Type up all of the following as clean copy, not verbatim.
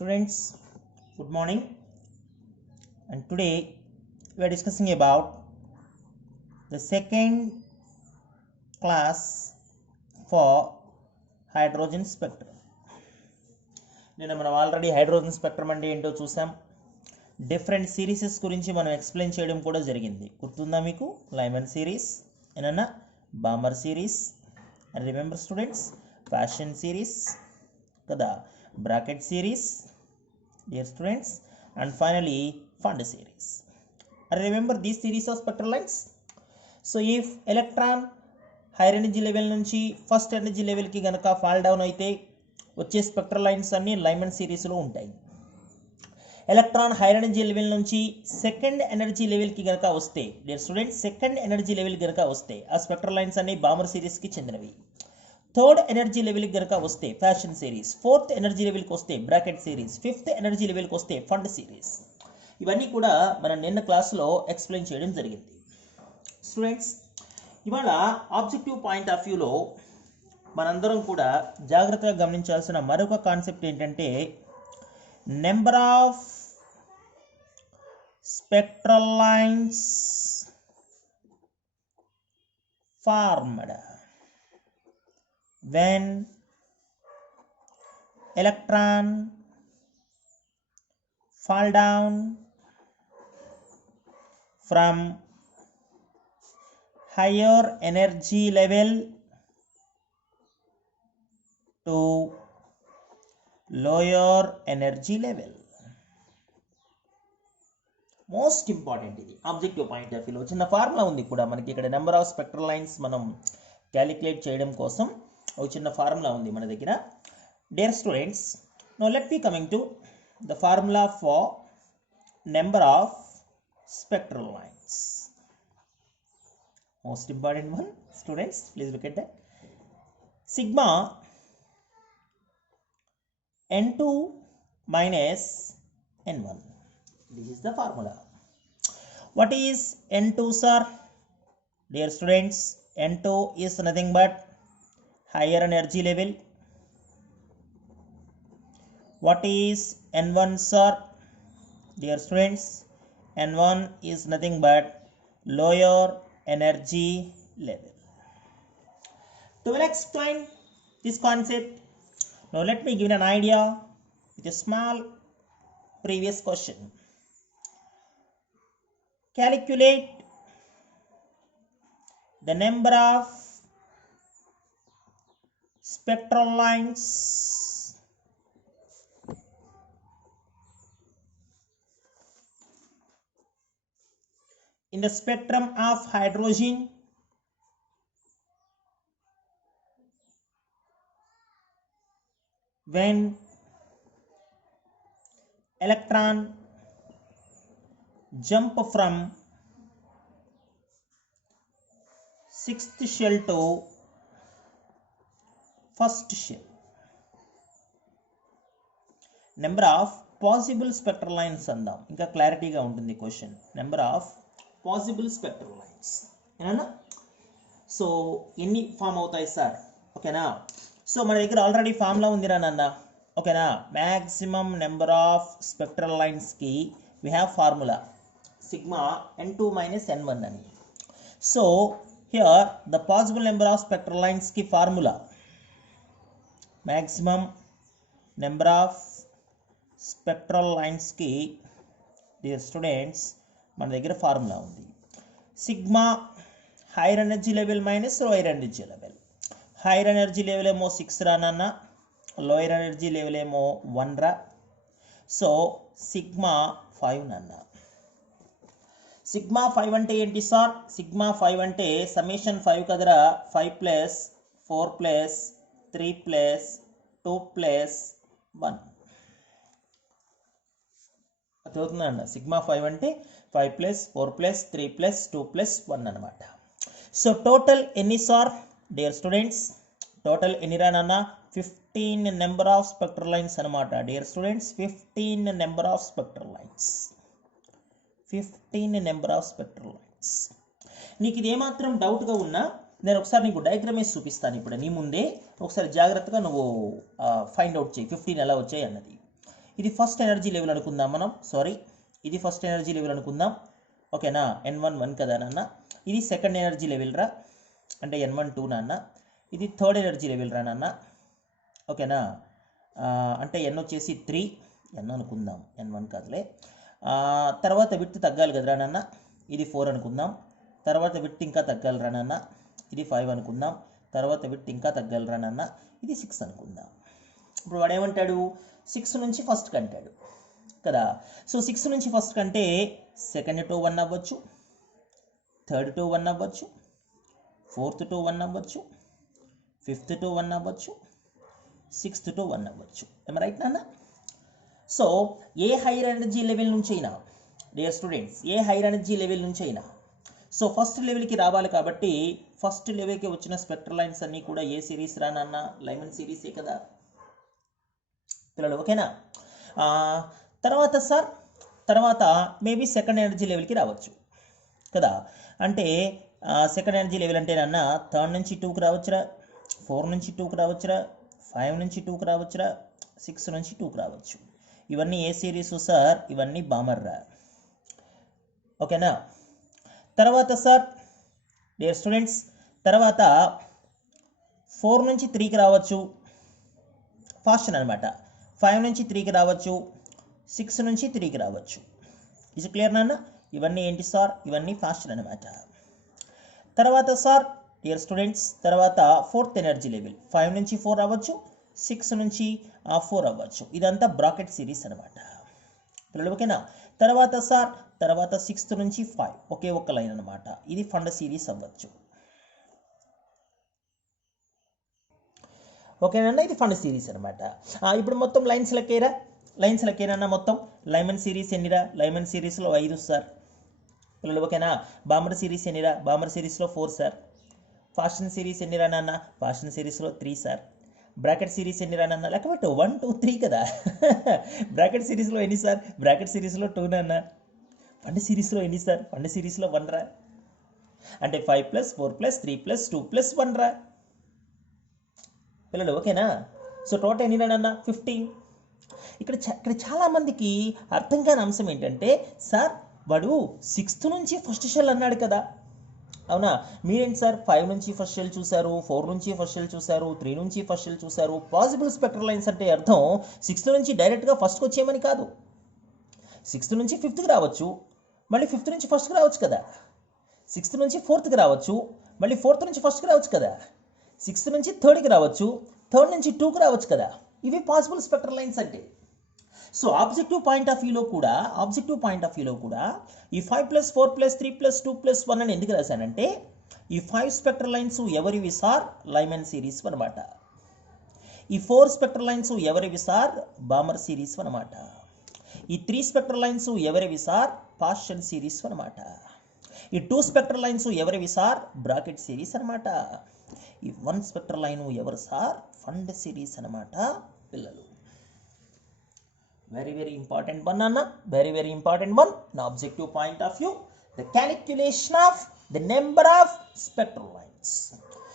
Students, good morning, and today we are discussing about the second class for hydrogen spectrum. నేను మనం already hydrogen spectrum అంటే ఏంటో చూసాం. Different serieses గురించి మనం ఎక్స్ప్లెయిన్ చేయడం కూడా జరిగింది. గుర్తుందా మీకు? లైమన్ సిరీస్, ఏనన్నా Balmer series, and remember students Paschen series కదా, Brackett series, dear students, and finally Fund series. And remember these series of spectral lines. So if electron higher energy level నుంచి first energy లెవెల్కి కనుక fall down అయితే వచ్చే spectral lines అన్ని Lyman సిరీస్లో ఉంటాయి. Electron hire energy level నుంచి second energy లెవెల్కి కనుక వస్తే, dear students, second energy level కనుక వస్తే ఆ స్పెక్ట్రల్ లైన్స్ అన్ని బామర్ సిరీస్కి చెందినవి. థర్డ్ ఎనర్జీ లెవెల్కి కనుక వస్తే ఫ్యాషన్ సిరీస్, ఫోర్త్ ఎనర్జీ లెవెల్కి వస్తే బ్రాకెట్ సిరీస్, ఫిఫ్త్ ఎనర్జీ లెవెల్కి వస్తే ఫండ్ సిరీస్. ఇవన్నీ కూడా మనం నిన్న క్లాస్లో ఎక్స్ప్లెయిన్ చేయడం జరిగింది. స్టూడెంట్స్, ఇవాళ ఆబ్జెక్టివ్ పాయింట్ ఆఫ్ వ్యూలో మనందరం కూడా జాగ్రత్తగా గమనించాల్సిన మరొక కాన్సెప్ట్ ఏంటంటే number of spectral lines formed when electron fall down from higher energy level to lower energy level. Most important ఇది ఆబ్జెక్టివ్ పాయింట్ ఆఫ్ వ్యూలో. చిన్న ఫార్ములా ఉంది కూడా మనకి ఇక్కడ నెంబర్ ఆఫ్ స్పెక్ట్రల్ లైన్స్ మనం క్యాలిక్యులేట్ చేయడం కోసం ఒక చిన్న ఫార్ములా ఉంది మన దగ్గర. Dear students, now let be coming to the formula for number of spectral lines. Most important one students, please look at that. Sigma n2 minus n1. This is the formula. What is n2, sir? Dear students, n2 is nothing but higher energy level. What is n1, sir? Dear students, n1 is nothing but lower energy level. To explain this concept, now let me give you an idea with a small previous question. Calculate the number of spectral lines in the spectrum of hydrogen when electron jump from sixth shell to first shell. Number of possible spectral lines అందాం, ఇంకా క్లారిటీగా ఉంటుంది question. Number of possible spectral lines ఏనా. So ఎన్ని form అవుతాయి sir? ఓకేనా. So మన దగ్గర ఆల్రెడీ ఫార్ములా ఉంది నాన్న, ఓకేనా. మ్యాక్సిమం నెంబర్ ఆఫ్ స్పెక్ట్రల్ లైన్స్కి we have formula sigma n2 minus n1 అని. So here the possible number of spectral lines ki formula maximum number of spectral lines ki, dear students, మన దగ్గర formula ఉంది sigma higher energy level minus lower energy level. Higher energy level ఏమో 6 రా నాన్న, lower energy level ఏమో 1 రా. So sigma 5 నాన్న. Sigma 5 అంటే ఏంటి సార్? సిగ్మా 5 అంటే సమ్మేషన్ 5 కదరా, 5 ప్లస్ 4 ప్లస్ 3 ప్లస్ 2 ప్లస్ 1 అర్థమవుతుందండి. సిగ్మా 5 అంటే 5 ప్లస్ 4 ప్లస్ 3 ప్లస్ 2 ప్లస్ 1 అనమాట. సో టోటల్ ఎన్ని సార్? డియర్ స్టూడెంట్స్, టోటల్ ఎన్ని రానన్న? 15 నెంబర్ ఆఫ్ స్పెక్ట్రల్ లైన్స్ అనమాట. Dear students, 15 number of spectral lines. 15 number of spectral lines. నీకు ఇది ఏమాత్రం డౌట్గా ఉన్నా నేను ఒకసారి నీకు డయాగ్రామ్ వేసి చూపిస్తాను. ఇప్పుడు నీ ముందే ఒకసారి జాగ్రత్తగా నువ్వు ఫైండ్ అవుట్ చేయి 15 ఎలా వచ్చాయి అన్నది. ఇది ఫస్ట్ ఎనర్జీ లెవెల్ అనుకుందాం మనం. సారీ, ఇది ఫస్ట్ ఎనర్జీ లెవెల్ అనుకుందాం. ఓకేనా, N1 1 కదా నాన్న. ఇది సెకండ్ ఎనర్జీ లెవెల్ రా, అంటే N1 2 నాన్న. ఇది థర్డ్ ఎనర్జీ లెవెల్ రా నాన్న. ఓకేనా, అంటే N వచ్చేసి 3 N అనుకుందాం, N1 కాదులే. తర్వాత విడ్త్ తగ్గాలి కదరా నాన్న, ఇది 4 అనుకుందాం. తర్వాత విడ్త్ ఇంకా తగ్గాలిరా నాన్న, ఇది 5 అనుకుందాం. తర్వాత విడ్త్ ఇంకా తగ్గాలిరా నాన్న, ఇది 6 అనుకుందాం. ఇప్పుడు వాడు ఏమంటాడు, 6 నుంచి ఫస్ట్కి అంటాడు కదా. సో 6 నుంచి ఫస్ట్ కంటే సెకండ్ టు 1 అవ్వచ్చు, థర్డ్ టు 1 అవ్వచ్చు, ఫోర్త్ టు 1 అవ్వచ్చు, ఫిఫ్త్ టు 1 అవ్వచ్చు, సిక్స్త్ టు 1 అవ్వచ్చు. ఏమ రైట్ నాన్న? సో ఏ హైయర్ ఎనర్జీ లెవెల్ నుంచి అయినా డియర్ స్టూడెంట్స్, ఏ హైయర్ ఎనర్జీ లెవెల్ నుంచి అయినా సో ఫస్ట్ లెవెల్కి రావాలి కాబట్టి ఫస్ట్ లెవెల్కి వచ్చిన స్పెక్ట్రల్ లైన్స్ అన్నీ కూడా ఏ సిరీస్ రానన్న, లైమన్ సిరీసే కదా పిల్లలు. ఓకేనా, తర్వాత సార్ తర్వాత మేబీ సెకండ్ ఎనర్జీ లెవెల్కి రావచ్చు కదా. అంటే సెకండ్ ఎనర్జీ లెవెల్ అంటే నాన్న థర్డ్ నుంచి 2కి రావచ్చురా, 4 నుంచి 2కి రావచ్చురా, 5 నుంచి 2కి రావచ్చురా, 6 నుంచి 2కి రావచ్చు. ఇవన్నీ ఏ సిరీస్ సార్? ఇవన్నీ బామర్ రా. ఓకేనా, తర్వాత సార్ డియర్ స్టూడెంట్స్, తర్వాత 4 నుంచి 3కి రావచ్చు, ఫాస్ట్ అనమాట. 5 నుంచి 3కి రావచ్చు, 6 నుంచి 3కి రావచ్చు. ఇది క్లియర్ నాన్న? ఇవన్నీ ఏంటి సార్? ఇవన్నీ ఫాస్ట్ అనమాట. తర్వాత సార్ డియర్ స్టూడెంట్స్, తర్వాత ఫోర్త్ ఎనర్జీ లెవెల్ 5 నుంచి 4 రావచ్చు, 6 నుంచి 4 అవ్వచ్చు. ఇదంతా బ్రాకెట్ సిరీస్ అనమాట పిల్లలు. ఓకేనా, తర్వాత సార్ తర్వాత 6th నుంచి 5 ఒకే ఒక్క లైన్ అనమాట. ఇది ఫండ్ సిరీస్ అవ్వచ్చు. ఓకేనన్నా, ఇది ఫండ్ సిరీస్ అనమాట. ఇప్పుడు మొత్తం లైన్స్ లెక్కేరా, లైన్స్ లెక్కేనన్నా మొత్తం లైమన్ సిరీస్ ఎన్నిరా? లైమన్ సిరీస్లో 5 సార్ పిల్లలు. ఓకేనా, బామర్ సిరీస్ ఎన్నిరా? బామర్ సిరీస్లో 4 సార్. ఫాస్టన్ సిరీస్ ఎన్నిరా నాన్న? ఫాస్టన్ సిరీస్లో 3 సార్. బ్రాకెట్ సిరీస్ ఎన్నిరా నాన్న? లెక్కబెట్టు, 1 2 3 కదా. బ్రాకెట్ సిరీస్లో ఎన్ని సార్? బ్రాకెట్ సిరీస్లో 2 నాన్న. ఫండ్ సిరీస్లో ఎన్ని సార్? ఫండ్ సిరీస్లో 1 రా. అంటే 5 + 4 + 3 + 2 + 1 రా పిల్లలు. ఓకేనా, సో టోటల్ ఎన్ని నాన్న? 15. ఇక్కడ చాలామందికి అర్థం కాని అంశం ఏంటంటే, సార్ వాడు 6th నుంచి ఫస్ట్ షెల్ అన్నాడు కదా, అవునా? మీరేంటి సార్ 5 నుంచి ఫస్ట్ షెల్ చూశారు, 4 నుంచి ఫస్ట్ షెల్ చూశారు, 3 నుంచి ఫస్ట్ షెల్ చూశారు. పాసిబుల్ స్పెక్ట్రల్ లైన్స్ అంటే అర్థం 6th నుంచి డైరెక్ట్గా ఫస్ట్కి వచ్చేయమని కాదు. 6th నుంచి 5thకి రావచ్చు, మళ్ళీ 5th నుంచి ఫస్ట్కి రావచ్చు కదా. 6th నుంచి 4thకి రావచ్చు, మళ్ళీ 4th నుంచి ఫస్ట్కి రావచ్చు కదా. 6th నుంచి 3కి రావచ్చు, 3rd నుంచి 2కి రావచ్చు కదా. ఇవి పాసిబుల్ స్పెక్ట్రల్ లైన్స్ అంటే. సో ఆబ్జెక్టివ్ పాయింట్ ఆఫ్ వ్యూలో కూడా ఈ 5 + 4 + 3 + 2 + 1 అని ఎందుకు రాశానంటే, ఈ 5 స్పెక్ట్రల్ లైన్స్ ఎవరివి సార్? లైమన్ సిరీస్ అనమాట. ఈ 4 స్పెక్ట్రల్ లైన్స్ ఎవరివి సార్? బామర్ సిరీస్ అనమాట. ఈ 3 స్పెక్ట్రల్ లైన్స్ ఎవరివి సార్? పాస్షన్ సిరీస్ అనమాట. ఈ 2 స్పెక్ట్రల్ లైన్స్ ఎవరివి సార్? బ్రాకెట్ సిరీస్ అనమాట. ఈ 1 స్పెక్ట్రల్ లైన్ ఎవరు సార్? ఫండ్ సిరీస్ అనమాట పిల్లలు. Very very important one, Anna. Very very important one. Now objective point of view, the calculation of the number of spectral lines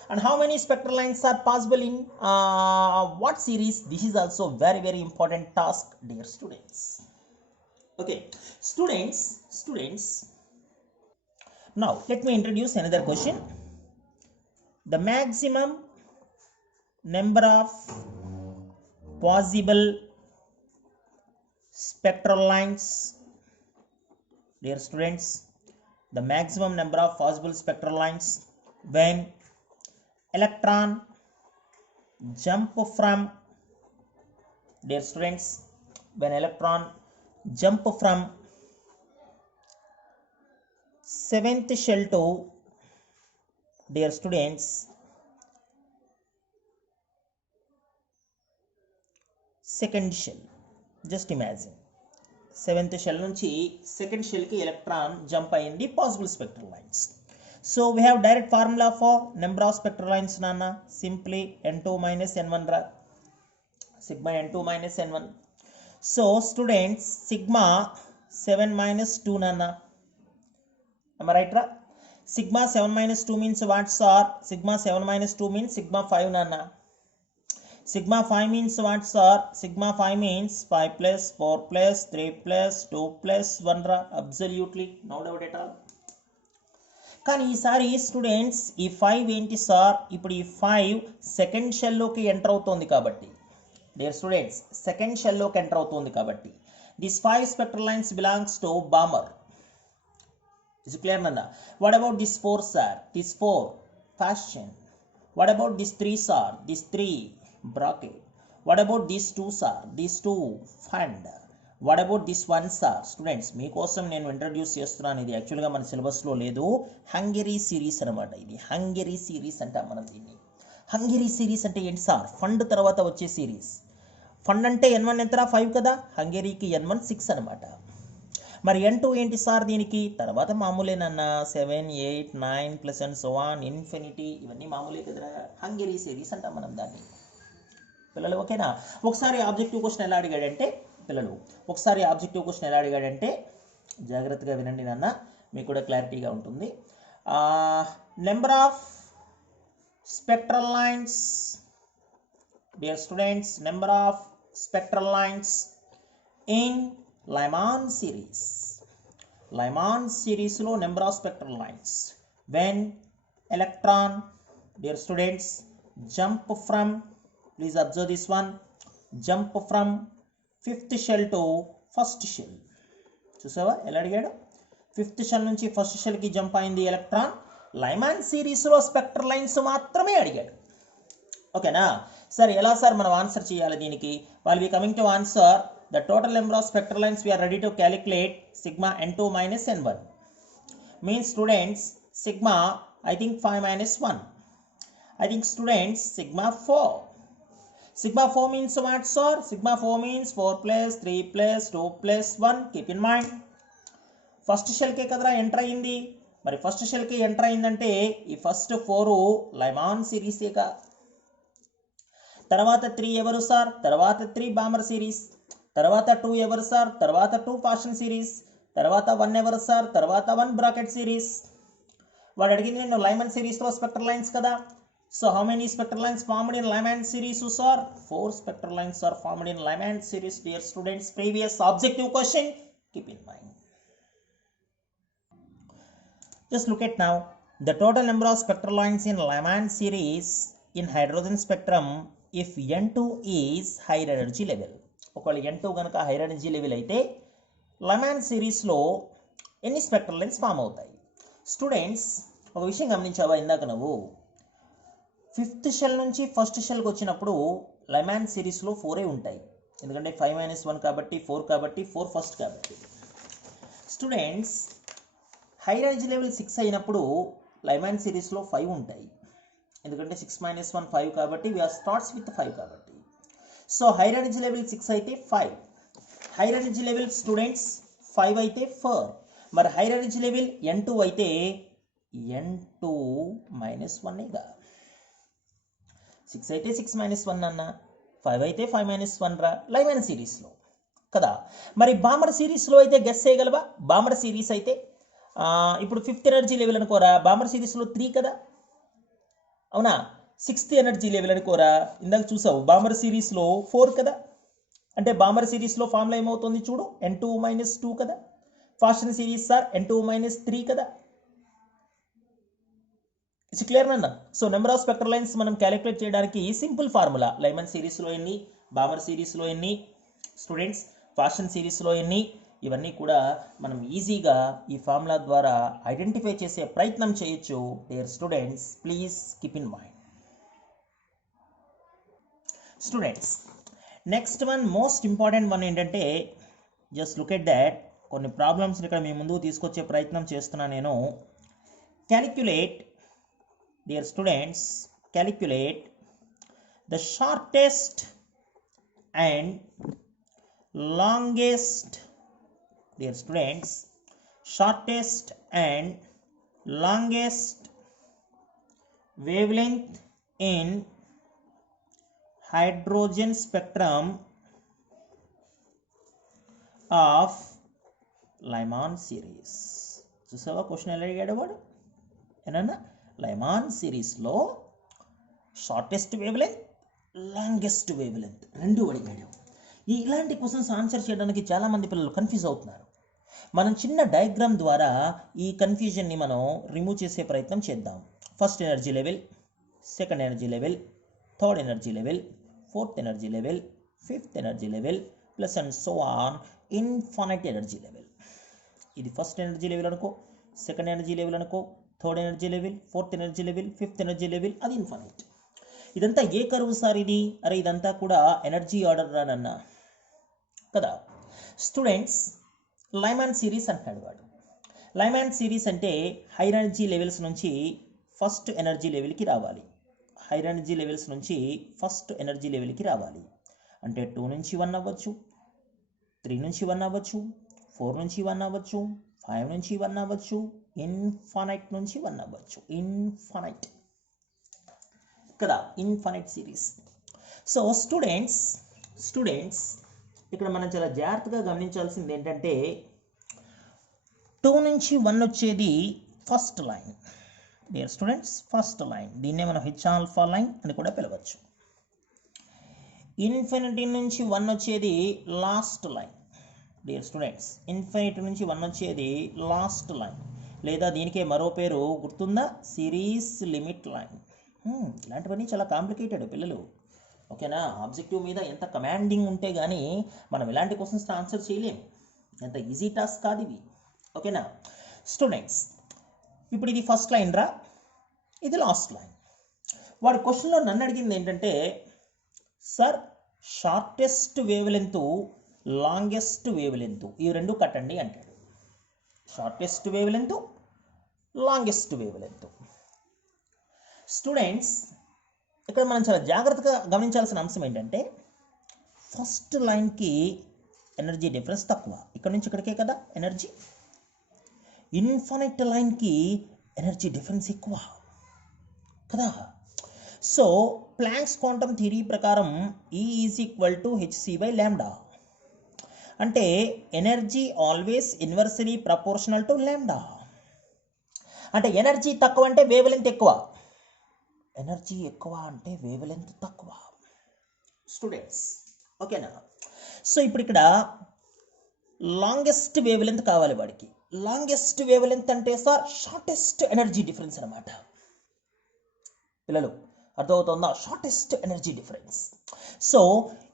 and how many spectral lines are possible in what series. This is also very very important task, dear students. Okay, students. Now let me introduce another question. The maximum number of possible spectral lines, dear students, the maximum number of possible spectral lines when electron jump from, dear students, when electron jump from 7th shell to, dear students, 2nd shell. Just imagine 7th shell నుంచి 2nd shell కి electron jump అయ్యింది. Possible spectral lines. So we have direct formula for number of spectral lines నాన్న. Simply n2 - n1 రా. Sigma n2 - n1. So students, sigma 7 - 2 నాన్న. Am I right రా? Sigma 7 - 2 means what sir? Sigma 7 - 2 means sigma 5 నాన్న. Sigma 5 means what, sir? Sigma 5 means 5 plus 4 plus 3 plus 2 plus 1 ra. Absolutely no doubt at all. కానీ ఈసారి students ఈ 5 ఏంటి sir? ఇప్పుడు ఈ 5 second షెల్లోకి ఎంటర్ అవుతుంది కాబట్టి, డియర్ స్టూడెంట్స్, సెకండ్ షెల్లోకి ఎంటర్ అవుతుంది కాబట్టి this 5 spectral lines belongs to Balmer. Is clear నన్నా? What about this 4 sir? This 4 Paschen. What about these 3 sir? These 3 bracket. What about these 2 sir? These 2 fund. What about this 1 sir? Students, మీకోసం నేను introduce చేస్తున్నాను. ఇది యాక్చువల్గా మన సిలబస్లో లేదు. Hungary series అనమాట. ఇది హంగరీ సిరీస్ అంటాం మనం దీన్ని. హంగరీ సిరీస్ అంటే ఏంటి సార్? ఫండ్ తర్వాత వచ్చే సిరీస్. ఫండ్ అంటే n1 ఎంత? 5 కదా. హంగరీకి n1 6 అనమాట. మరి n2 ఏంటి సార్? దీనికి తర్వాత మామూలేనన్నా 7 8 9 plus and so on infinity, ఇవన్నీ మామూలే కదరా. హంగరీ సిరీస్ అంటాం మనం దాన్ని. పిల్లలు ఓకేనా? ఒకసారి ఆబ్జెక్టివ్ క్వశ్చన్ ఎలా అడిగాడంటే, జాగ్రత్తగా వినండి నాన్న, మీకు కూడా క్లారిటీగా ఉంటుంది. Number of spectral lines, dear students, number of spectral lines in Lyman series. Lyman series lo number of spectral lines when electron, dear students, jump from, please observe this one, jump from 5th shell to 1st shell. చూసావా ఎలా అడిగాడు? 5th shell నుంచి 1st shell కి jump అయింది electron. Lyman series లో spectral lines మాత్రమే అడిగాడు. ఓకేనా? సరే ఎలా సార్ మనం ఆన్సర్ చేయాలి దీనికి? while we coming to answer the total number of spectral lines we are ready to calculate sigma n2 minus n1 means students sigma I think 5 minus 1, I think students sigma 4 means what sir? Sigma 4 means 4 plus 3 plus 2 plus 1. keep in mind first shell కే కదరా enter అయింది. మరి first shell కి enter అయిందంటే ఈ first 4 లైమాన్ సిరీసేగా. తర్వాత 3 ఎవరు sir? తర్వాత 3 బామర్ సిరీస్. తర్వాత 2 ఎవరు సార్? తర్వాత 2 ఫ్యాషన్ సిరీస్. తర్వాత 1 ఎవరు సార్? తర్వాత 1 బ్రాకెట్ సిరీస్. వాడు అడిగింది నేను లైమన్ సిరీస్లో స్పెక్ట్రల్ లైన్స్ కదా. So how many spectral lines formed in Lyman series sir? 4 spectral lines are formed in Lyman series. Dear students, previous objective question, keep in mind. Just look at now the total number of spectral lines in Lyman series in hydrogen spectrum if n2 is higher energy level. ఒకవేళ n2 కనుక hire energy level అయితే లైమాన్ సిరీస్లో ఎన్ని spectral lines form అవుతాయి? Students, ఒక విషయం గమనించావా? ఇందాక నువ్వు 5th షెల్ నుంచి 1st షెల్కి వచ్చినప్పుడు లైమాన్ సిరీస్లో 4 ఉంటాయి. ఎందుకంటే 5 - 1 కాబట్టి 4 కాబట్టి 4 ఫస్ట్ కాబట్టి. స్టూడెంట్స్, హైర్ ఎనర్జీ లెవెల్ 6 అయినప్పుడు లైమాన్ సిరీస్లో 5 ఉంటాయి. ఎందుకంటే 6 - 1 5 కాబట్టి we are starts with 5 కాబట్టి. సో హైర్ ఎనర్జీ లెవెల్ 6 అయితే 5, హైర్ ఎనర్జీ లెవెల్ స్టూడెంట్స్ 5 అయితే 4. మరి హైర్ ఎనర్జీ లెవెల్ n2 అయితే n2 - 1గా. 6 అయితే 6 - 1 అన్న, 5 అయితే 5 - 1 రా లైమాన్ సిరీస్లో కదా. మరి బామర్ సిరీస్లో అయితే గెస్ చేయగలవా? బామర్ సిరీస్ అయితే ఇప్పుడు 5th ఎనర్జీ లెవెల్ అనుకోరా, బామర్ సిరీస్లో 3 కదా, అవునా? 6th ఎనర్జీ లెవెల్ అనుకోరా, ఇందాక చూసావు బామర్ సిరీస్లో 4 కదా. అంటే బామర్ సిరీస్లో ఫార్ములా ఏమవుతుంది చూడు, n2 - 2 కదా. ఫ్యాషన్ సిరీస్ సార్ n2 - 3 కదా. ఇట్స్ క్లియర్ అన్న. So number of spectral lines మనం క్యాలిక్యులేట్ చేయడానికి సింపుల్ ఫార్ములా, లైమన్ సిరీస్లో ఎన్ని, బామర్ సిరీస్లో ఎన్ని, స్టూడెంట్స్ ఫ్యాషన్ సిరీస్లో ఎన్ని, ఇవన్నీ కూడా మనం ఈజీగా ఈ ఫార్ములా ద్వారా ఐడెంటిఫై చేసే ప్రయత్నం చేయొచ్చు. Dear students, please keep in mind. Students, next one most important one ఏంటంటే, జస్ట్ లుక్ ఎట్ దాట్. కొన్ని ప్రాబ్లమ్స్ ఇక్కడ మీ ముందుకు తీసుకొచ్చే ప్రయత్నం చేస్తున్నా నేను. Calculate, dear students, calculate the shortest and longest, dear students, shortest and longest wavelength in hydrogen spectrum of Lyman series. చూసావా question ఎలా అడిగాడు వాడు? ఏనన్నా లైమాన్ సిరీస్లో shortest wave length, longest wave length, రెండు అడిగాడు. ఇలాంటి క్వశ్చన్స్ ఆన్సర్ చేయడానికి చాలామంది పిల్లలు కన్ఫ్యూజ్ అవుతున్నారు. మనం చిన్న డయాగ్రామ్ ద్వారా ఈ కన్ఫ్యూజన్ని మనం రిమూవ్ చేసే ప్రయత్నం చేద్దాం. First energy level, second energy level, third energy level, fourth energy level, fifth energy level, plus and so on infinite energy level. ఇది ఫస్ట్ ఎనర్జీ లెవెల్ అనుకో, సెకండ్ ఎనర్జీ లెవెల్ అనుకో, third energy level, fourth energy level, fifth energy level, అది infinite. ఇదంతా ఏ curve sir ఇది? అరే ఇదంతా కూడా energy order రానన్నా కదా. స్టూడెంట్స్, లైమాన్ సిరీస్ అంటాడు వాడు. లైమాన్ సిరీస్ అంటే హై ఎనర్జీ లెవెల్స్ నుంచి ఫస్ట్ ఎనర్జీ లెవెల్కి రావాలి. హై ఎనర్జీ లెవెల్స్ నుంచి ఫస్ట్ ఎనర్జీ లెవెల్కి రావాలి అంటే 2 నుంచి 1 అవ్వచ్చు, 3 నుంచి 1 అవ్వచ్చు, 4 నుంచి 1 అవ్వచ్చు, 5 నుంచి 1 అవ్వచ్చు, ఇన్ఫైనైట్ నుంచి 1 అవ్వచ్చు. ఇన్ఫైనైట్ కదా, ఇన్ఫైనైట్ సిరీస్. సో స్టూడెంట్స్ ఇక్కడ మనం చాలా జాగ్రత్తగా గమనించాల్సింది ఏంటంటే 2 నుంచి 1 వచ్చేది first line. Dear students, first line, దీన్నే మనం హెచ్ ఆల్ఫా లైన్ అని కూడా పిలవచ్చు. ఇన్ఫినిటీ నుంచి 1 వచ్చేది last line. Dear students, infinity నుంచి 1 వచ్చేది లాస్ట్ లైన్, లేదా దీనికే మరో పేరు గుర్తుందా? Series limit line. ఇలాంటివన్నీ చాలా కాంప్లికేటెడ్ పిల్లలు, ఓకేనా. ఆబ్జెక్టివ్ మీద ఎంత కమాండింగ్ ఉంటే కానీ మనం ఇలాంటి క్వశ్చన్స్ ఆన్సర్ చేయలేము. ఎంత ఈజీ టాస్క్ కాదు ఇవి, ఓకేనా. స్టూడెంట్స్, ఇప్పుడు ఇది ఫస్ట్ లైన్ రా, ఇది లాస్ట్ లైన్. వాడి క్వశ్చన్లో నన్ను అడిగింది ఏంటంటే, sir shortest wave length, longest wave length, ఈ రెండు కట్టండి అంటాడు. Shortest wave length, longest wave length. Students, ఇక్కడ మనం చాలా జాగ్రత్తగా గమనించాల్సిన అంశం ఏంటంటే, ఫస్ట్ లైన్కి ఎనర్జీ డిఫరెన్స్ తక్కువ, ఇక్కడ నుంచి ఇక్కడికే కదా ఎనర్జీ. ఇన్ఫైనైట్ లైన్కి ఎనర్జీ డిఫరెన్స్ ఎక్కువ కదా. సో ప్లాంక్స్ క్వాంటమ్ థియరీ ప్రకారం E is equal to hc/λ, అంటే energy always inversely proportional to λ. అంటే ఎనర్జీ తక్కువ అంటే వేవ్ లెంత్ ఎక్కువ, ఎనర్జీ ఎక్కువ అంటే వేవ్ లెంత్ తక్కువ. స్టూడెంట్స్, ఓకేనా. సో ఇప్పుడు ఇక్కడ లాంగెస్ట్ వేవ్ లెంత్ కావాలి వాడికి. లాంగెస్ట్ వేవ్ లెంత్ అంటే సార్ షార్టెస్ట్ ఎనర్జీ డిఫరెన్స్ అనమాట. పిల్లలు అర్థమవుతుందా? Shortest energy difference. సో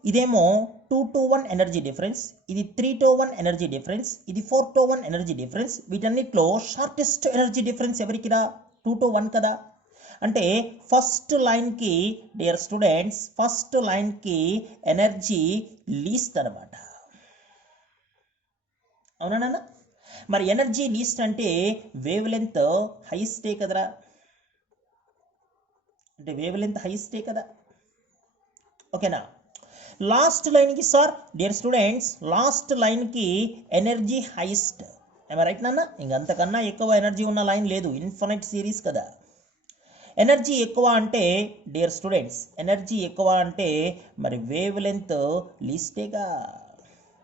ఇదేమో 2 to 1 ఎనర్జీ డిఫరెన్స్, ఇది 3 to 1 ఎనర్జీ డిఫరెన్స్, ఇది 4 to 1 ఎనర్జీ డిఫరెన్స్. వీటన్నిటిలో షార్టెస్ట్ ఎనర్జీ డిఫరెన్స్ ఎవరికి రా? 2 to 1 కదా. అంటే ఫస్ట్ లైన్కి, డియర్ స్టూడెంట్స్, ఫస్ట్ లైన్కి ఎనర్జీ లీస్ట్ అనమాట, అవునా నాన్న? మరి ఎనర్జీ లీస్ట్ అంటే వేవ్ లెంత్ హైయెస్టే కదరా, అంటే వేవ్ లెంత్ హైయెస్టే కదా, ఓకేనా. లాస్ట్ లైన్కి సార్, డియర్ స్టూడెంట్స్, లాస్ట్ లైన్కి ఎనర్జీ హైయెస్ట్, ఏమో రైట్ నాన్న? ఇంకంతకన్నా ఎక్కువ ఎనర్జీ ఉన్న లైన్ లేదు, ఇన్ఫైనైట్ సిరీస్ కదా. ఎనర్జీ ఎక్కువ అంటే, డియర్ స్టూడెంట్స్, ఎనర్జీ ఎక్కువ అంటే మరి వేవ్ లెంత్ లీస్టేగా.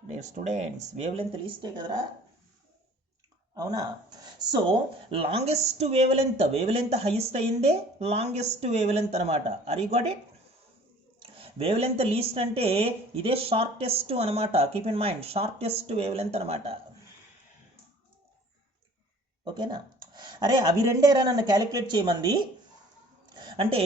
డియర్ స్టూడెంట్స్, వేవ్ లెంత్ లీస్టే కదరా, అవునా. So longest wavelength highest అయ్యిందే లాంగెస్ట్ వేవ్ లెంత్ అనమాట. Are you got it? Wavelength least అంటే ఇదే షార్టెస్ట్ అనమాట. Keep in mind, shortest wavelength అనమాట, ఓకేనా. అరే అవి రెండేరా నన్ను క్యాలిక్యులేట్ చేయమంది. అంటే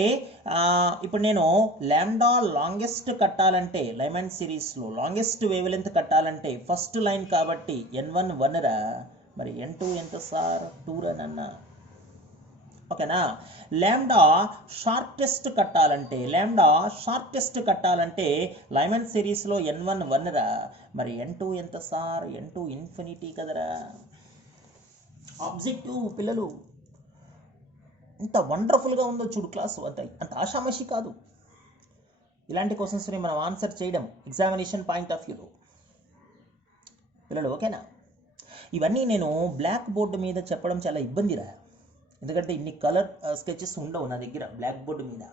ఇప్పుడు నేను లాంబ్డా లాంగెస్ట్ కట్టాలంటే, లైమాన్ సిరీస్లో లాంగెస్ట్ వేవ్ లెంత్ కట్టాలంటే ఫస్ట్ లైన్ కాబట్టి N1 1 రా, మరి N2 ఎంత సార్? 2 రా నన్న, ఓకేనా. లాంబ్డా షార్టెస్ట్ కట్టాలంటే లైమాన్ సిరీస్లో N1 1 రా, మరి N2 ఎంత సార్? N2 ఇన్ఫినిటీ కదరా. ఆబ్జెక్టివ్ పిల్లలు ఎంత వండర్ఫుల్గా ఉందో చూడు క్లాసు, అంత ఆషామాషి కాదు. ఇలాంటి క్వశ్చన్స్ని మనం ఆన్సర్ చేయడం ఎగ్జామినేషన్ పాయింట్ ఆఫ్ వ్యూలో పిల్లలు, ఓకేనా. ఇవన్నీ నేను బ్లాక్ బోర్డు మీద చెప్పడం చాలా ఇబ్బందిరా, ఎందుకంటే ఇన్ని కలర్ స్కెచెస్ ఉండవు నా దగ్గర బ్లాక్ బోర్డు మీద.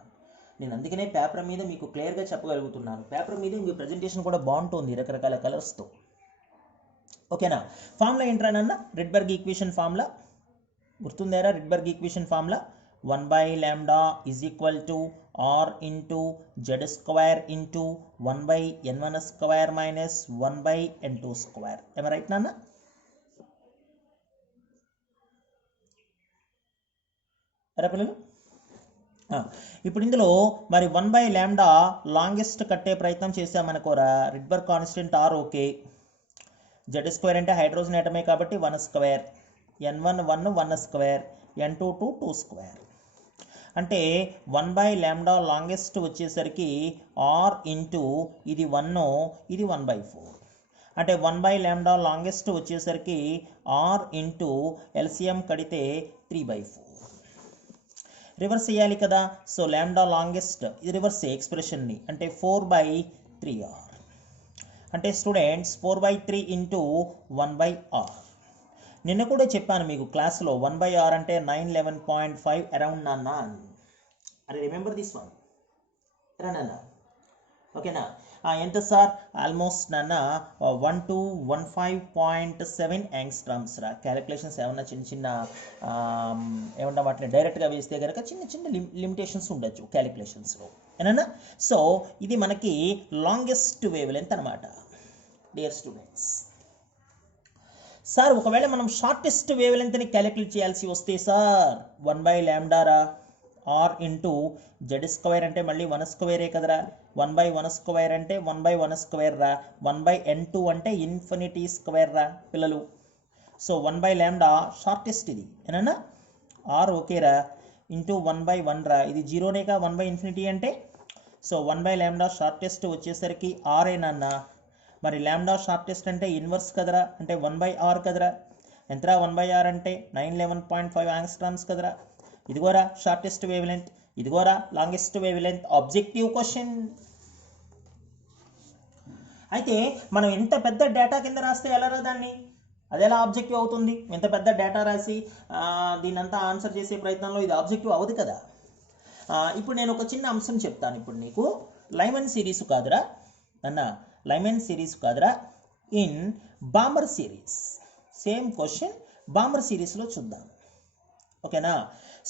నేను అందుకనే పేపర్ మీద మీకు క్లియర్గా చెప్పగలుగుతున్నాను. పేపర్ మీద మీ ప్రజెంటేషన్ కూడా బాగుంటుంది రకరకాల కలర్స్తో, ఓకేనా. ఫార్ములా ఏంట్రా నాన్న? రెడ్బర్గ్ ఈక్వేషన్ ఫార్ములా గుర్తుందేరా? Rydberg equation formula 1 by lambda is equal to r into z square into 1 by n1 square minus 1 by n2 square. Am I right, Nana? ఇప్పుడు ఇందులో మరి 1 by lambda లాంగెస్ట్ కట్టే ప్రయత్నం చేసామనుకోరా. Rydberg constant R okay. Z square అంటే hydrogen ఆటమే కాబట్టి 1 square, n1 1 square, n2 2 square. అంటే 1 by lambda లాంగెస్ట్ వచ్చేసరికి r ఇంటూ ఇది 1, ఇది 1/4. అంటే 1 by lambda లాంగెస్ట్ వచ్చేసరికి r ఇంటూ ఎల్సిఎం కడితే 3/4. రివర్స్ చేయాలి కదా. సో లాంబ్డా లాంగెస్ట్ ఇది రివర్స్ ఎక్స్ప్రెషన్ని, అంటే 4/3r. అంటే స్టూడెంట్స్ 4/3 ఇంటూ 1/r. నిన్న కూడా చెప్పాను మీకు క్లాస్లో 1/r అంటే 911.5 అరౌండ్ నాన్న. అరే రిమెంబర్ దిస్ వన్ నాన్న, ఓకేనా? ఎంత సార్? ఆల్మోస్ట్ నాన్న 1 to 1.5.7 యాంగ్స్ట్రామ్స్ రా. క్యాలిక్యులేషన్స్ ఏమన్నా చిన్న చిన్న ఏమన్నా వాటిని డైరెక్ట్గా వేస్తే కనుక చిన్న చిన్న లిమిటేషన్స్ ఉండొచ్చు క్యాలిక్యులేషన్స్లో, ఏనన్నా? సో ఇది మనకి లాంగెస్ట్ వేవ్ లెంత్ అనమాట డియర్ స్టూడెంట్స్. సార్ ఒకవేళ మనం షార్టెస్ట్ వేవ్ లెంత్ని క్యాలిక్యులేట్ చేయాల్సి వస్తే సార్ 1 by lambda రా, r ఇంటూ జెడ్ స్క్వేర్ అంటే మళ్ళీ 1 స్క్వేరే కదరా. 1 by 1 స్క్వేర్ అంటే 1 by 1 స్క్వేర్ రా. 1 by n2 అంటే ఇన్ఫినిటీ స్క్వేర్ రా పిల్లలు. సో 1 by lambda షార్టెస్ట్ ఇది, ఏనన్నా? r ఓకేరా, ఇంటూ 1 by 1 రా. ఇది జీరోనేగా 1 by ఇన్ఫినిటీ అంటే. సో 1 by lambda షార్టెస్ట్ వచ్చేసరికి r ఏనన్నా. మరి లాంబ్డా షార్టెస్ట్ అంటే ఇన్వర్స్ కదరా, అంటే 1/r కదరా. ఎంతరా 1/r అంటే 911.5 యాంగ్స్ట్రామ్స్ కదరా. ఇదిగోరా షార్టెస్ట్ వేవ్ లెంత్, ఇదిగోరా longest wave length. Objective question. అయితే మనం ఎంత పెద్ద డేటా కింద రాస్తే ఎలా రా దాన్ని, అది ఎలా ఆబ్జెక్టివ్ అవుతుంది? ఎంత పెద్ద డేటా రాసి దీన్నంతా ఆన్సర్ చేసే ప్రయత్నంలో ఇది ఆబ్జెక్టివ్ అవ్వదు కదా. ఇప్పుడు నేను ఒక చిన్న అంశం చెప్తాను ఇప్పుడు నీకు. లైమన్ సిరీస్ కాదురా అన్న, లైమన్ సిరీస్ కాదురా, in Balmer series. Same question Balmer సిరీస్లో చూద్దాం, ఓకేనా?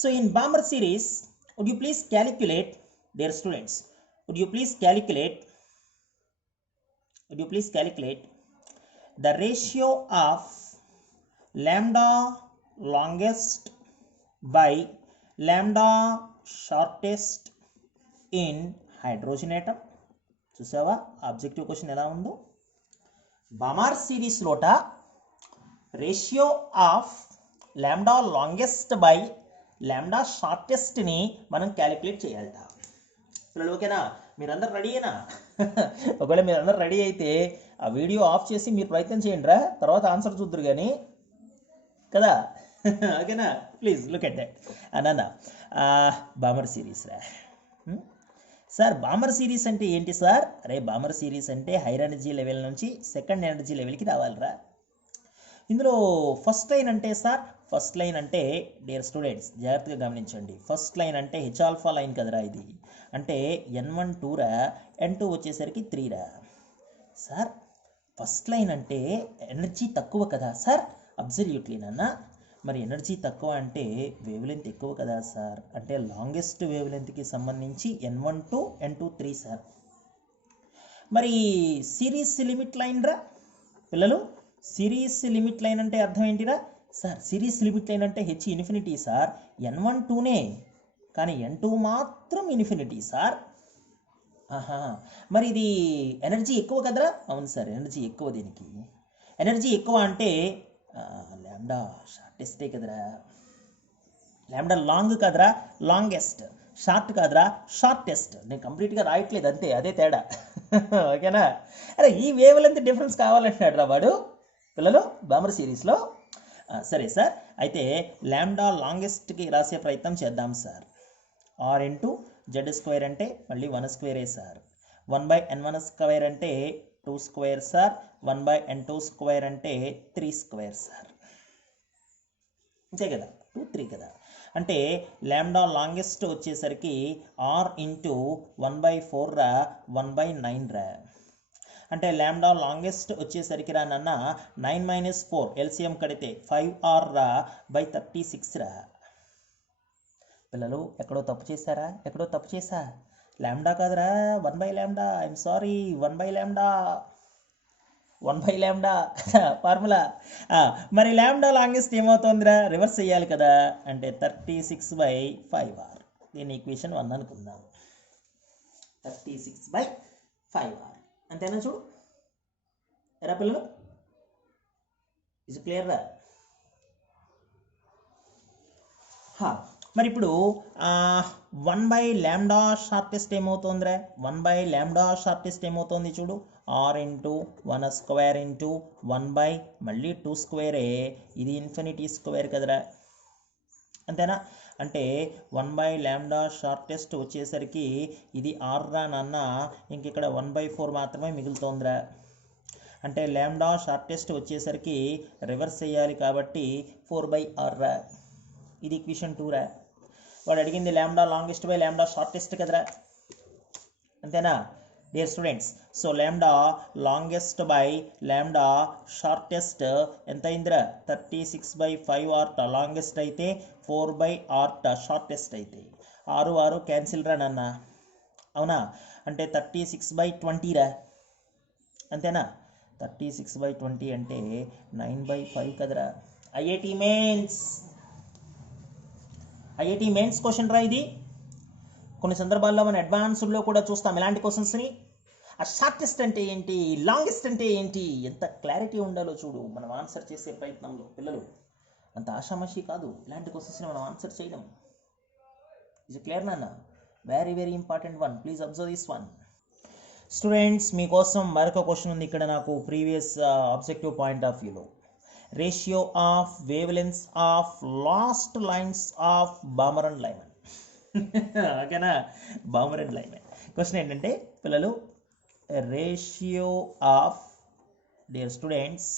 So in Balmer series would you please calculate, dear students, would you please calculate the ratio of lambda longest by lambda shortest in hydrogen atom. చూసావా objective question ఎలా ఉందో? Balmer series లోట ratio of lambda longest by lambda షార్టెస్ట్ని మనం calculate చేయాలట పిల్లలు, ఓకేనా? మీరందరూ రెడీయేనా? ఒకవేళ మీరందరూ రెడీ అయితే ఆ వీడియో ఆఫ్ చేసి మీరు ప్రయత్నం చేయండి రా, తర్వాత ఆన్సర్ చూద్దరు కానీ కదా, ఓకేనా? Please look at that. అన్న బామర్ సిరీస్ రా సార్. బామర్ సిరీస్ అంటే ఏంటి సార్? అరే బామర్ సిరీస్ అంటే హైర్ ఎనర్జీ లెవెల్ నుంచి సెకండ్ ఎనర్జీ లెవెల్కి రావాలిరా. ఇందులో ఫస్ట్ లైన్ అంటే సార్, ఫస్ట్ లైన్ అంటే డియర్ స్టూడెంట్స్ జాగ్రత్తగా గమనించండి. ఫస్ట్ లైన్ అంటే హెచ్ ఆల్ఫా లైన్ కదరా ఇది. అంటే n1 2 రా, n2 వచ్చేసరికి 3 రా. సార్ ఫస్ట్ లైన్ అంటే ఎనర్జీ తక్కువ కదా సార్? అబ్సల్యూట్లీ నాన్న. మరి ఎనర్జీ తక్కువ అంటే వేవ్ లెంత్ ఎక్కువ కదా సార్? అంటే లాంగెస్ట్ వేవ్ లెంత్కి సంబంధించి n1 2 n2 3 సార్. మరి సిరీస్ లిమిట్ లైన్ రా పిల్లలు. సిరీస్ లిమిట్ లైన్ అంటే అర్థం ఏంటిరా సార్? సిరీస్ లిమిట్ లైన్ అంటే హెచ్ ఇన్ఫినిటీ సార్. n1 2నే కానీ n2 మాత్రం ఇన్ఫినిటీ సార్. మరి ఇది ఎనర్జీ ఎక్కువ కదరా? అవును సార్ ఎనర్జీ ఎక్కువ. దీనికి ఎనర్జీ ఎక్కువ అంటే లాంబ్డా షార్టెస్టే కదరా. లాంబ్డా లాంగ్ కదరా, లాంగెస్ట్. షార్ట్ కాదురా, షార్టెస్ట్. నేను కంప్లీట్గా రాయట్లేదు అంతే, అదే తేడా, ఓకేనా? అరే ఈ వేవ్ లెంత్ డిఫరెన్స్ కావాలంటున్నాడు రా వాడు పిల్లలు బామర్ సిరీస్లో. సరే సార్, అయితే లాంబ్డా లాంగెస్ట్కి రాసే ప్రయత్నం చేద్దాం sir. r into Z square అంటే మళ్ళీ 1 స్క్వేరే సార్. 1/n1 స్క్వేర్ అంటే 2 స్క్వేర్ సార్. 1/n2 స్క్వేర్ అంటే 3 స్క్వేర్ సార్. అంతే కదా, 2 3 కదా. అంటే లాంబ్డా లాంగెస్ట్ వచ్చేసరికి r ఇంటూ 1/4 రా, 1/9 రా. అంటే లాంబ్డా లాంగెస్ట్ వచ్చేసరికి రా నాన్న 9 - 4 ఎల్సిఎం కడితే 5r రా బై 36 రా. పిల్లలు ఎక్కడో తప్పు చేశారా? ఎక్కడో తప్పు చేశా. ల్యాండా కాదురా, 1/λ. I'm sorry, 1/λ. 1/λ ఫార్ములా. మరి ల్యాండా లాంగెస్ట్ ఏమవుతుందిరా? రివర్స్ చేయాలి కదా, అంటే 36/5r. దీని ఈక్వేషన్ 1 అనుకుందాం. 36/5r అంతేనా? చూడు ఎరా పిల్లలు, ఇది క్లియర్ రా? మరి ఇప్పుడు 1/λ షార్టెస్ట్ ఏమవుతుందిరా? 1/λ షార్టెస్ట్ ఏమవుతుంది చూడు, r ఇంటూ 1² ఇంటూ 1 మళ్ళీ 2² ఇది ఇన్ఫినిటీ స్క్వేర్ కదరా, అంతేనా? అంటే 1/λ షార్టెస్ట్ వచ్చేసరికి ఇది r రా నాన్న, ఇంక ఇక్కడ 1/4 మాత్రమే మిగులుతోందిరా. అంటే ల్యాండా షార్టెస్ట్ వచ్చేసరికి రివర్స్ చేయాలి కాబట్టి 4/r రా. ఇది ఈక్వేషన్ 2 రా. వాడు అడిగింది ల్యాండా లాంగెస్ట్ బై ల్యాండా షార్టెస్ట్ కదరా, అంతేనా డియర్ స్టూడెంట్స్? సో ల్యాండా లాంగెస్ట్ బై ల్యాండా షార్టెస్ట్ ఎంత అయిందిరా? 36/5r లాంగెస్ట్ అయితే, 4/r షార్టెస్ట్ అయితే. 6 క్యాన్సిల్ రా నాన్న, అవునా? అంటే 36/20 రా, అంతేనా? 36/20 అంటే 9/5 కదరా. ఐఐటి మెయిన్స్ క్వశ్చన్ రా ఇది. కొన్ని సందర్భాల్లో మనం అడ్వాన్స్డ్లో కూడా చూస్తాం ఇలాంటి క్వశ్చన్స్ని. ఆ షార్టెస్ట్ అంటే ఏంటి, లాంగెస్ట్ అంటే ఏంటి, ఎంత క్లారిటీ ఉండాలో చూడు మనం ఆన్సర్ చేసే ప్రయత్నంలో. పిల్లలు అంత ఆషామాషి కాదు ఇలాంటి క్వశ్చన్స్ని మనం ఆన్సర్ చేయడం. ఇది క్లియర్ నాన్న? Very very important one. Please observe this one. Students మీకోసం మరొక క్వశ్చన్ ఉంది ఇక్కడ నాకు ప్రీవియస్ ఆబ్జెక్టివ్ పాయింట్ ఆఫ్ వ్యూలో. Ratio of wavelengths of last lines of Balmer and Lyman. ఓకేనా? బామర్ అండ్ లైమన్ క్వశ్చన్ ఏంటంటే పిల్లలు, ratio of dear students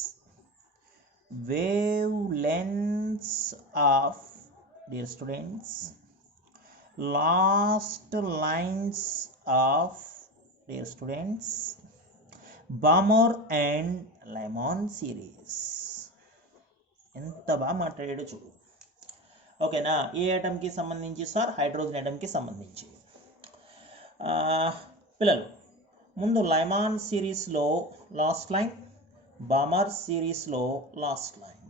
wavelengths of dear students last lines of dear students Balmer and Lyman series. ఎంత బాగా మాట్లాడాడో చూడు. ఓకేనా? ఏ ఐటమ్కి సంబంధించి sir? Hydrogen ఐటమ్కి సంబంధించి. పిల్లలు ముందు లైమాన్ సిరీస్లో లాస్ట్ లైన్, బామర్ సిరీస్లో లాస్ట్ లైన్.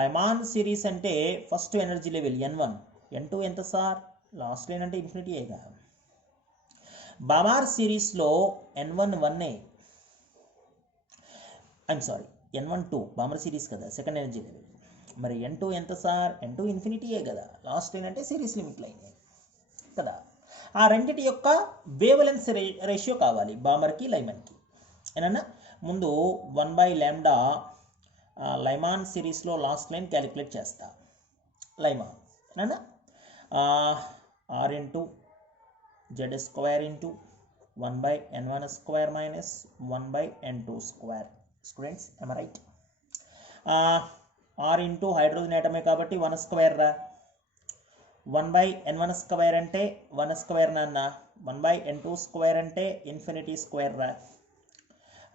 లైమాన్ సిరీస్ అంటే first energy level n1, n2 ఎంత సార్? లాస్ట్ లైన్ అంటే ఇన్ఫినిటీయేగా. బామర్ సిరీస్లో n1 1, I'm sorry n1 2, Balmer series కదా సెకండ్ ఎనర్జీ లెవెల్. మరి n2 ఎంత సార్? n2 ఇన్ఫినిటీయే కదా, లాస్ట్ లైన్ అంటే సిరీస్ లిమిట్ లైన్ కదా. ఆ రెండిటి యొక్క వేవ్ లెన్స్ రేషియో కావాలి బామర్కి లైమన్కి. ఏనన్నా ముందు 1/λ లైమాన్ సిరీస్లో లాస్ట్ లైన్ క్యాలిక్యులేట్ చేస్తా. లైమాన్ ఏనన్నా r into z² into 1/n1² minus 1/n2². Students am I right? r into hydrogen ఐటమే కాబట్టి 1² రా. 1/n1² అంటే 1² నాన్న, 1/n2² అంటే ఇన్ఫినిటీ స్క్వేర్ రా.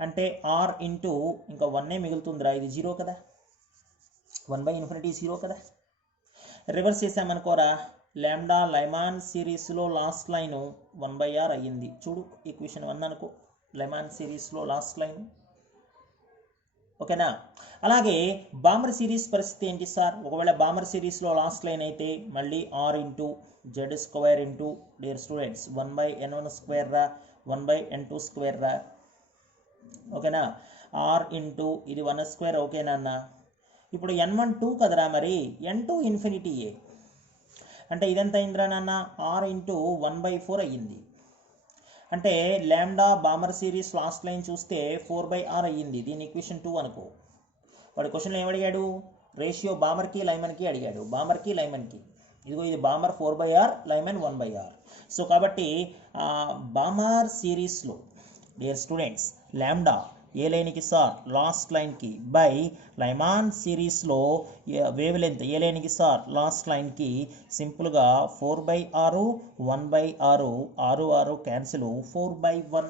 అంటే r ఇంటూ ఇంకా 1 మిగులుతుందిరా, ఇది 0 కదా, 1/∞ 0 కదా. రివర్స్ చేసామనుకోరా, ల్యాండా లైమాన్ సిరీస్లో లాస్ట్ లైన్ 1/r అయ్యింది. చూడు ఈక్వేషన్ 1 అనుకో, లైమాన్ సిరీస్లో లాస్ట్ లైన్. ఓకేనా? అలాగే బామర్ సిరీస్ పరిస్థితి ఏంటి సార్? ఒకవేళ బామర్ సిరీస్లో లాస్ట్ లైన్ అయితే మళ్ళీ r into z² into dear students 1/n1² రా, 1/n2² రా. ఓకేనా? r ఇంటూ ఇది 1² ఓకేనా అన్న. ఇప్పుడు n1 2 కదరా, మరి n2 ఇన్ఫినిటీయే. అంటే ఇదంతా అయిందిరా నాన్న, r ఇంటూ 1/4 అయ్యింది. అంటే ల్యాండా బామర్ సిరీస్ లాస్ట్ లైన్ చూస్తే 4/r అయ్యింది. దీని ఈక్వేషన్ 2 అనుకో. వాడు క్వశ్చన్లో ఏమడిగాడు? రేషియో బామర్కి లైమన్కి అడిగాడు, బామర్కి లైమన్కి. ఇదిగో ఇది Balmer 4/r, Lyman 1/r. So కాబట్టి బామర్ సిరీస్లో డియర్ స్టూడెంట్స్ ల్యాండా ఏ లైన్కి సార్? లాస్ట్ లైన్కి. బై లైమాన్ సిరీస్లో వేవ్ లెంత్ ఏ లైన్కి సార్? లాస్ట్ లైన్కి. సింపుల్గా 4/r 1/r, 6 క్యాన్సిల్, 4/1.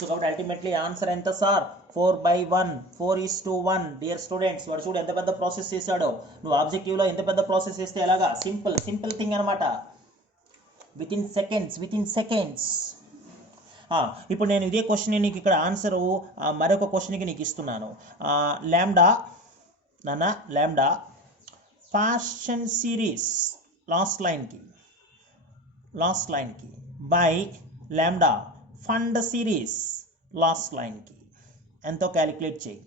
సో కాబట్టి అల్టిమేట్లీ ఆన్సర్ ఎంత సార్ 4/1 4:1. డియర్ స్టూడెంట్స్ వాడు చూడు ఎంత పెద్ద ప్రాసెస్ చేశాడో. నువ్వు ఆబ్జెక్టివ్లో ఎంత పెద్ద ప్రాసెస్ చేస్తే ఎలాగా సింపుల్ థింగ్ అనమాట. With in seconds. ఇప్పుడు నేను ఇదే క్వశ్చన్ నీకు ఇక్కడ ఆన్సరు మరొక క్వశ్చన్కి నీకు ఇస్తున్నాను. ల్యాండా ఫాషన్ సిరీస్ లాస్ట్ లైన్కి by lambda fund series last లైన్కి ఎంతో క్యాలిక్యులేట్ చేయి.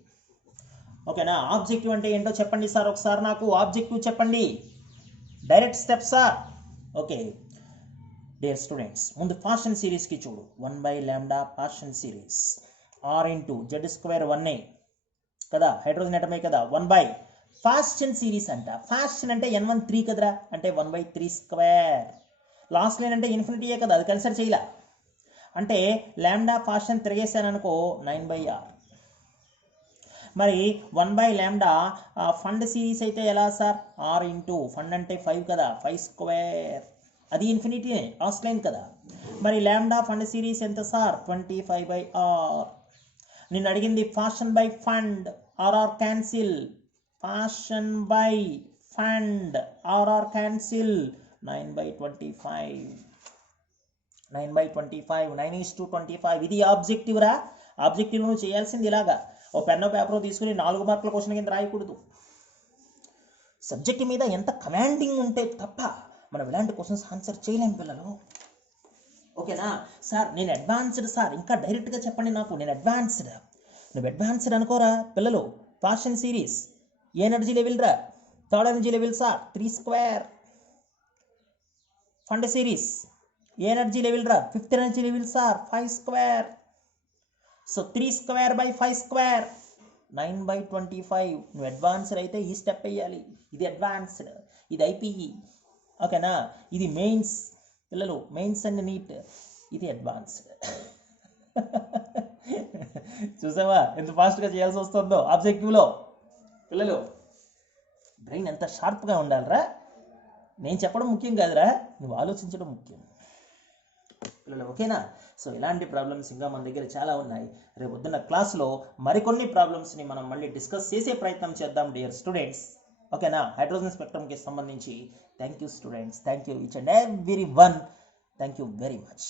ఓకేనా. ఆబ్జెక్టివ్ అంటే ఏంటో చెప్పండి సార్ ఒకసారి నాకు. ఆబ్జెక్టివ్ చెప్పండి. Direct step sir. Okay dear students, ముందు ఫాషన్ సిరీస్కి చూడు. 1/λ fashion series r into z² 1a కదా, హైడ్రోజన్ అటమే కదా. 1 ఫాషన్ సిరీస్ అంట. ఫాషన్ అంటే n1 3 కదరా, అంటే 1/3². లాస్ట్ లైన్ అంటే ఇన్ఫినిటీయే కదా, అది కన్సిడర్ చేయలే. అంటే లాంబ్డా ఫాషన్ తిరిగేసాను అనుకో 9/r. మరి 1/λ ఫండ్ సిరీస్ అయితే ఎలా సార్? r ఇంటూ ఫండ్ అంటే 5 కదా, 5². అది ఇన్ఫినిటీనే, లాస్ట్ లైన్ కదా. మరి లాంబ్డా ఫండ్ సిరీస్ ఎంత సార్? 25/r. నేను అడిగింది Paschen by Pfund, RR cancel. Paschen by Pfund, RR cancel. 9/25. 9/25. ఇది ఆబ్జెక్టివ్ రా. ఆబ్జెక్టివ్ నువ్వు చేయాల్సింది ఇలాగా, ఓ పెన్నో పేపర్ తీసుకుని 4 మార్కుల క్వశ్చన్ కింద రాయకూడదు. సబ్జెక్ట్ మీద ఎంత కమాండింగ్ ఉంటే తప్ప మనం ఇలాంటి క్వశ్చన్స్ ఆన్సర్ చేయలేము పిల్లలు. ఓకేనా సార్, నేను అడ్వాన్స్డ్ సార్, ఇంకా డైరెక్ట్గా చెప్పండి నాకు. నేను అడ్వాన్స్డ్. నువ్వు అడ్వాన్స్డ్ అనుకోరా పిల్లలు. ఫాషన్ సిరీస్ ఏ ఎనర్జీ లెవెల్ రా? 3rd energy level sir, 3². Pfund series ఏ ఎనర్జీ లెవెల్ రా? 5th energy level sir, 5². So 3²/5², 9/25. నువ్వు అడ్వాన్స్డ్ అయితే ఈ స్టెప్ వేయాలి. ఇది అడ్వాన్స్డ్, ఇది ఐపీఈ. ఓకేనా. ఇది మెయిన్స్ పిల్లలు, మెయిన్స్ అండ్ నీట్. ఇది అడ్వాన్స్డ్. చూసావా ఎంత ఫాస్ట్గా చేయాల్సి వస్తుందో ఆబ్జెక్టివ్లో. పిల్లలు బ్రెయిన్ ఎంత షార్ప్గా ఉండాలిరా. నేను చెప్పడం ముఖ్యం కాదురా, నువ్వు ఆలోచించడం ముఖ్యం పిల్లలు. ఓకేనా. సో ఇలాంటి ప్రాబ్లమ్స్ ఇంకా మన దగ్గర చాలా ఉన్నాయి. రేపు పొద్దున్న క్లాస్లో మరికొన్ని ప్రాబ్లమ్స్ని మనం మళ్ళీ డిస్కస్ చేసే ప్రయత్నం చేద్దాం డియర్ స్టూడెంట్స్. ఓకేనా. హైడ్రోజన్ స్పెక్ట్రమ్కి సంబంధించి thank you students, thank you each and every one, thank you very much.